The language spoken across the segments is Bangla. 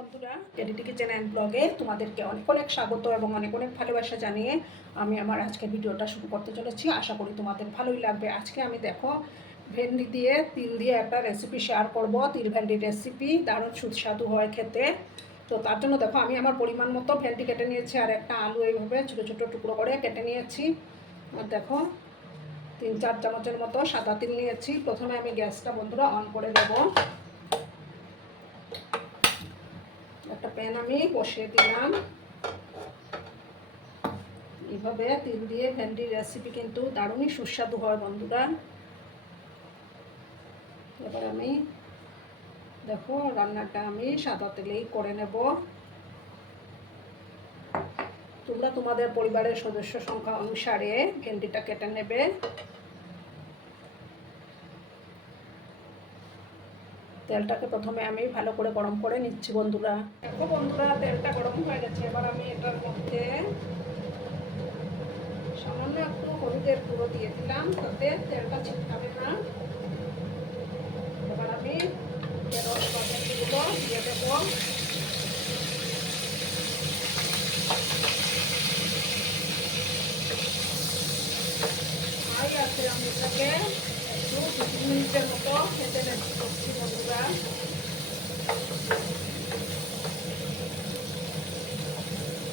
বন্ধুরা, এডিটি কিচেন অ্যান্ড ব্লগে তোমাদেরকে অনেক অনেক স্বাগত এবং অনেক অনেক ভালোবাসা জানিয়ে আমি আমার আজকে ভিডিওটা শুরু করতে চলেছি। আশা করি তোমাদের ভালোই লাগবে। আজকে আমি দেখো ভেন্ডি দিয়ে তিল দিয়ে একটা রেসিপি শেয়ার করব। তিল ভেন্ডির রেসিপি দারুণ সুস্বাদু হয় খেতে। তো তার জন্য দেখো আমি আমার পরিমাণ মতো ভেন্ডি কেটে নিয়েছি আর একটা আলু এইভাবে ছোটো ছোটো টুকরো করে কেটে নিয়েছি। আর দেখো 3-4 চামচের মতো সাদা তিল নিয়েছি। প্রথমে আমি গ্যাসটা বন্ধুরা অন করে দেবো। একটা প্যান আমি বসিয়ে দিলাম। এইভাবে তিল দিয়ে ভেন্ডির রেসিপি কিন্তু দারুণই সুস্বাদু হয় বন্ধুরা। এবার আমি দেখো রান্নাটা আমি সাদা তেলেই করে নেব। তোমরা তোমাদের পরিবারের সদস্য সংখ্যা অনুসারে ভেন্ডিটা কেটে নেবে। তেলটাকে প্রথমে আমি ভালো করে গরম করে নিচ্ছি বন্ধুরা। দেখো বন্ধুরা তেলটা গরম হয়ে গেছে। এবার আমি এটার মধ্যে সামান্য একটু হলুদের গুঁড়ো দিয়ে দিলাম, তাতে তেলটা ছিটকাবে না। এবার আমি ঢেঁড়স বাদামগুলো দিয়ে দেবো। আর আছে আমি এটাকে একটু 2-3 মিনিটের মতো খেতে করছি বন্ধুরা।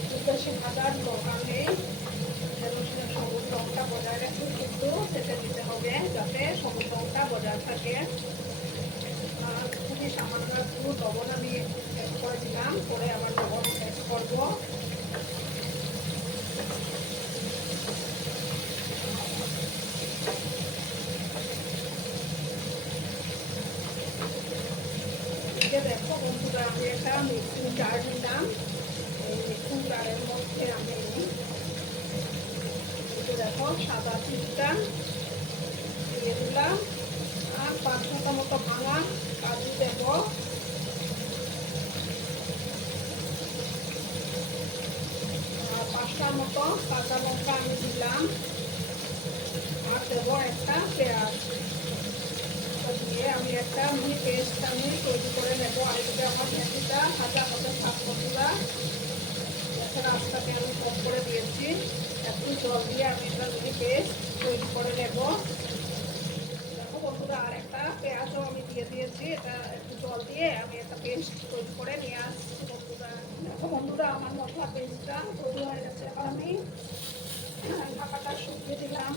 খুব বেশি ভাজার দরকার নেই। ঢেঁড়সের সবুজ রঙটা বজায় রেখে কিন্তু খেতে দিতে হবে, যাতে সবুজ রঙটা বজায় থাকে। আর খুবই সামান্য একটু লবণ আমি অ্যাড করে দিলাম, করে আবার লবণ অ্যাড করবো। দেখো বন্ধুরা আমি একটা মিক্সিং জার নিলাম। এই মিক্সিং জারের মধ্যে আমি দেখো সাদা তিলটা দিয়ে দিলাম আর 5-6টা মতো ভাঙা কাজু দেব। আর 5টার মতো কাঁচা লঙ্কা আমি দিলাম। আর দেবো একটা পেঁয়াজ। দিয়ে আমি একটা পেস্ট আমি তৈরি করে নেবো। আর এদিকে আমার ভেন্ডিটা ভাজা হতে থাক বন্ধুরা। এখন আস্তাকে আমি কম করে দিয়েছি। একটু জল দিয়ে আমি একটা পেস্ট তৈরি করে নেব। দেখো বন্ধুরা আর একটা পেঁয়াজও আমি দিয়ে দিয়েছি। এটা একটু জল দিয়ে আমি একটা পেস্ট তৈরি করে নিয়ে আসছি বন্ধুরা। দেখো বন্ধুরা আমার মশলা পেস্টটা তৈরি হয়ে গেছে। এবার আমি ঢাকাটা শুকিয়ে দিলাম।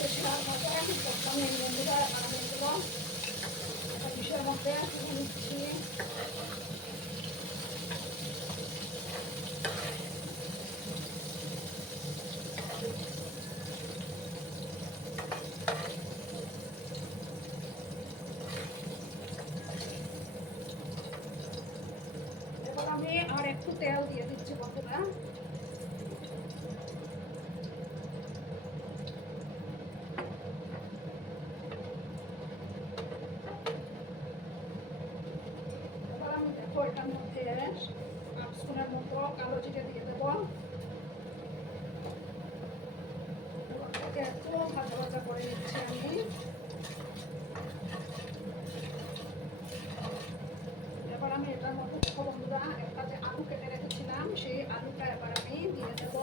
বেশি আর মজা করতাম এই বন্ধুরা। আমি এগুলো একটা বিষয়ের মধ্যে তুলে নিচ্ছি। এবার আমি আর একটু তেল দিয়ে দিচ্ছি বন্ধুরা। এবার আমি দেখো এটার মধ্যে 8 স্পুনের মতো কালো জিরে দিয়ে দেবো। একটু ভাজা ভাজা করে নিচ্ছি আমি। এবার আমি এটার মধ্যে দেখো বন্ধুরা একটা যে আলু কেটে রেখেছিলাম সেই আলুটা এবার আমি দিয়ে দেবো।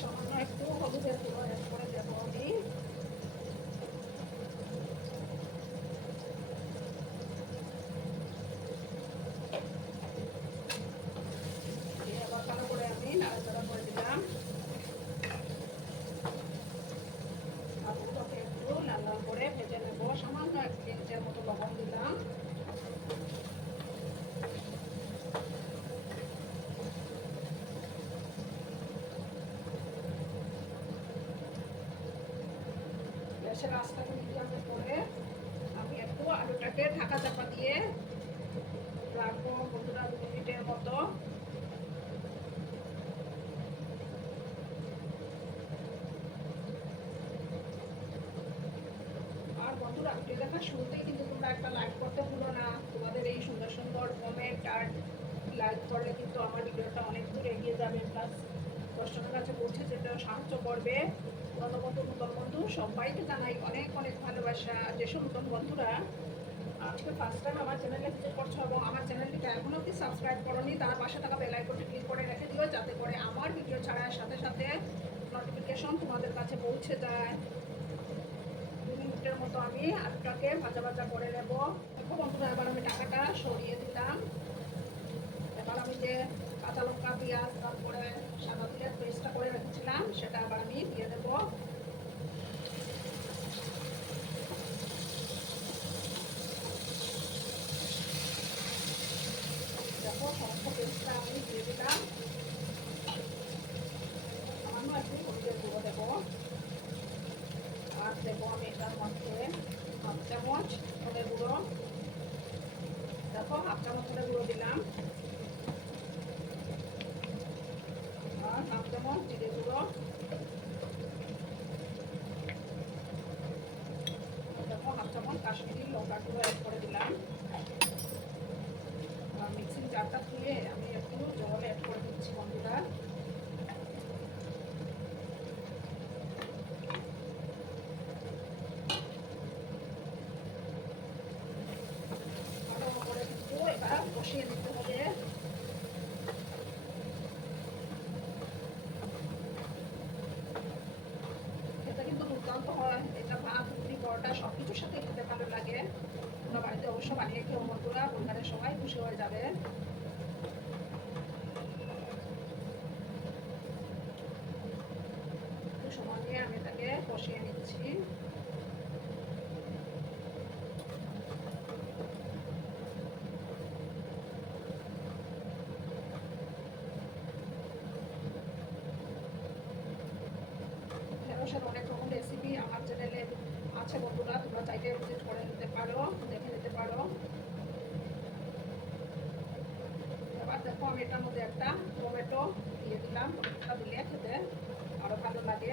সামান্য একটু হলুদের গুঁড়ো অ্যাড করে দেবো আমি। এবার ভালো করে আমি নাড়াচাড়া করে দিলাম। আলুটাকে একটু লাল লাল করে ভেজে নেবো। সামান্য 1 চামচের মতো লবণ দিলাম। গ্যাসের আঁচটাকে মিডিয়ামে করে আমি একটু আলুটাকে ঢাকা চাপা দিয়ে রাখবো বন্ধুরা 2 মিনিটের মতো। আর বন্ধুরা ভিডিও দেখার শুরুতেই কিন্তু তোমরা একটা লাইক করতে ভুলো না। তোমাদের এই সুন্দর সুন্দর কমেন্ট আর লাইক করলে কিন্তু আমার ভিডিওটা অনেক দূর এগিয়ে যাবে, প্লাস দর্শকের কাছে পৌঁছে যেতে সাহায্য করবে। পুরনো বন্ধু, নতুন বন্ধু সবাইকে জানাই অনেক অনেক ভালোবাসা। যেসব নতুন বন্ধুরা আজকে ফার্স্ট টাইম আমার চ্যানেলে ভিজিট করছো এবং আমার চ্যানেলটিকে এখনও কি সাবস্ক্রাইব করোনি, তার পাশে থাকা বেল আইকনটি ক্লিক করে রেখে দিও, যাতে করে আমার ভিডিও ছাড়ার সাথে সাথে নোটিফিকেশন তোমাদের কাছে পৌঁছে যায়। 2 মিনিটের মতো আমি আলুটাকে ভাজা ভাজা করে নেব। দেখো বন্ধুরা, এবার আমি টাকাটা সরিয়ে দিলাম। এবার আমি যে কাঁচা লঙ্কা, পেঁয়াজ, তারপরে সাদা তেলের পেস্টটা করে রেখেছিলাম সেটা আবার আমি দিয়ে দেবো। দেখো সমস্ত পেস্টটা আমি দিয়ে দিলাম। সামান্য একটু হলুদের গুঁড়ো দেবো, আর দেবো আমি এটার মধ্যে 1/2 চামচ ধনের গুঁড়ো। দেখো 1/2 চামচ ধনের গুঁড়ো দিলাম, আর 1/2 চামচ জিরে গুঁড়ো। দেখো 1/2 চামচ কাশ্মীরি লঙ্কা গুঁড়ো অ্যাড করে দিলাম। আর মিক্সিং জারটা ধুয়ে আমি একটু জল অ্যাড করে দিচ্ছি বন্ধুরা। ভালো করে কিন্তু এবার কষিয়ে নিতে হবে। খেতে কিন্তু দুর্দান্ত হয় এটা, ভাত, রুটি, পরোটা সব কিছুর সাথে খেতে ভালো লাগে। তোমরা বাড়িতে অবশ্য বানিয়ে খেও বন্ধুরা, পরিবারের সবাই খুশি হয়ে যাবে। একটু সময় নিয়ে আমি এটাকে কষিয়ে নিচ্ছি। ঢেঁড়সের অনেক রকম রেসিপি আমার চ্যানেলে আছে বন্ধুরা, তোমরা চাইলে ভিজিট করে নিতে পারো, দেখে নিতে পারো। এবার দেখো আমি এটার মধ্যে একটা টমেটো দিয়ে দিলাম। টমেটোটা দিলে খেতে আরো ভালো লাগে।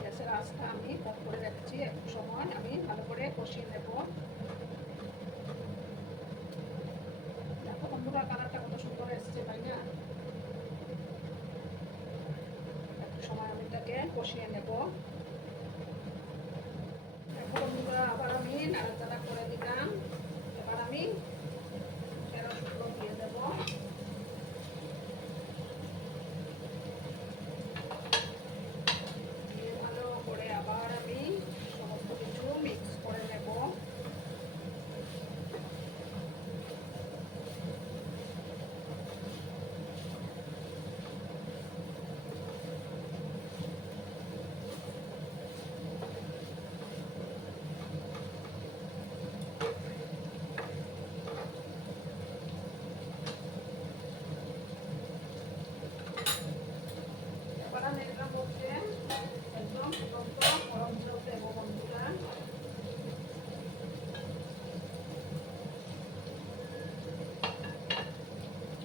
গ্যাসের আঁচটা আমি কম করে রাখছি, একটু সময় আমি ভালো করে কষিয়ে নেব। দেখো বন্ধুরা, কালারটা কত সুন্দর এসেছে, তাই না? একটু সময় আমি এটাকে কষিয়ে নেব। দেখো বন্ধুরা, আবার আমি নাড়াচাড়া করে দিলাম। এবার আমি ঢেঁড়সগুলো দিয়ে দেব। দিয়ে ভালো করে আবার আমি সমস্ত কিছু মিক্স করে নেব। এবার আমি এটার মধ্যে একদম ফুটন্ত গরম জল দেবো বন্ধুরা।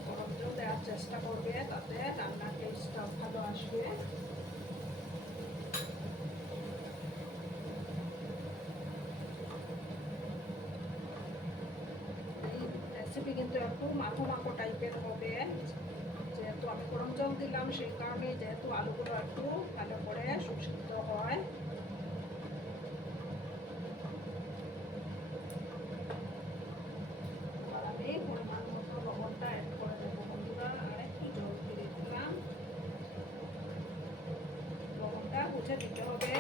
গরম জল দেওয়ার চেষ্টা করবে, তাতে রান্নার টেস্টটা ভালো আসবে। এই রেসিপি কিন্তু একটু মাখো মাখো টাইপের হবে, যেহেতু আমি গরম জল দিলাম সেই কারণে, যেহেতু আলুগুলো একটু ভালো করে সুসিদ্ধ হয়। আর আমি পরিমাণ মতো লবণটা অ্যাড করে দেবো বন্ধুরা, আর একটু জল দিয়ে দিলাম। লবণটা বুঝে দিতে হবে।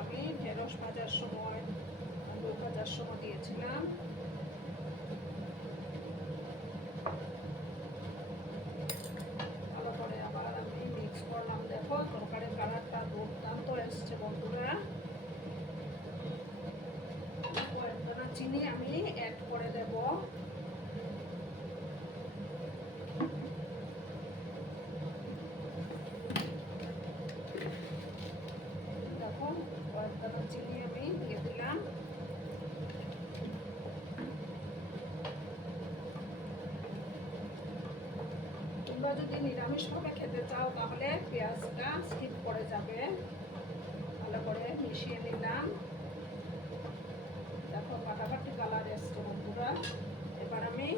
আমি ঢেঁড়স ভাজার সময়, আলু ভাজার সময় দিয়েছিলাম। ভালো করে আবার আমি মিক্স করলাম। দেখো তরকারির কালারটা দুর্দান্ত এসছে বন্ধুরা। কয়েকটা চিনি আমি অ্যাড করে দেব। দেখো কয়েকটা চিনি আমি দিয়ে দিলাম। তোমরা যদি নিরামিষভাবে খেতে চাও তাহলে পেঁয়াজটা স্কিপ করে যাবে। ভালো করে মিশিয়ে নিলাম। দেখো বন্ধুরা। এবার আমি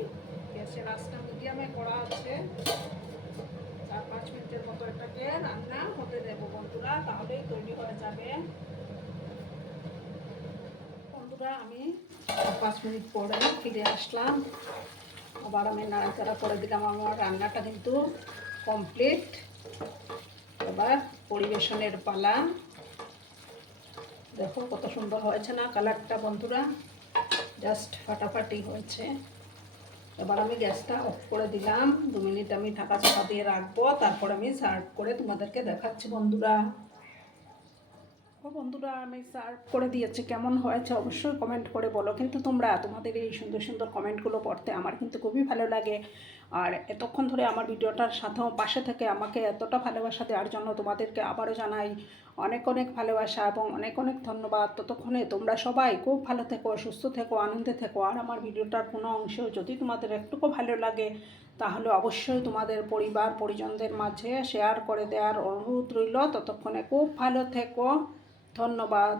গ্যাসের আঁচটা মিডিয়ামে করা আছে, 4-5 মিনিটের মতো এটাকে রান্না হতে দেবো বন্ধুরা, তাহলেই তৈরি হয়ে যাবে। বন্ধুরা আমি 5 মিনিট পরে ফিরে আসলাম, আবার আমি নাড়াচাড়া করে দিলাম। আমার রান্নাটা কিন্তু কমপ্লিট। এবার পরিবেশনের পালা। দেখো কত সুন্দর হয়েছে না কালারটা বন্ধুরা, জাস্ট ফাটাফাটি হয়েছে। এবার আমি গ্যাসটা অফ করে দিলাম, 2 মিনিট আমি ঢাকা চাপা দিয়ে রাখবো, তারপর আমি সার্ভ করে তোমাদেরকে দেখাচ্ছি বন্ধুরা। বন্ধুরা আমি সার্ভ করে দিয়েছি, কেমন হয়েছে অবশ্যই কমেন্ট করে বলো। কিন্তু তোমরা তোমাদের এই সুন্দর সুন্দর কমেন্টগুলো পড়তে আমার কিন্তু খুবই ভালো লাগে। আর এতক্ষণ ধরে আমার ভিডিওটার সাথেও পাশে থেকে আমাকে এতটা ভালোবাসা দেওয়ার জন্য তোমাদেরকে আবারও জানাই অনেক অনেক ভালোবাসা এবং অনেক অনেক ধন্যবাদ। ততক্ষণে তোমরা সবাই খুব ভালো থেকো, সুস্থ থেকো, আনন্দে থেকো। আর আমার ভিডিওটার কোনো অংশেও যদি তোমাদের একটুকু ভালো লাগে তাহলে অবশ্যই তোমাদের পরিবার পরিজনদের মাঝে শেয়ার করে দেওয়ার অনুরোধ রইল। ততক্ষণে খুব ভালো থেকো, ধন্যবাদ।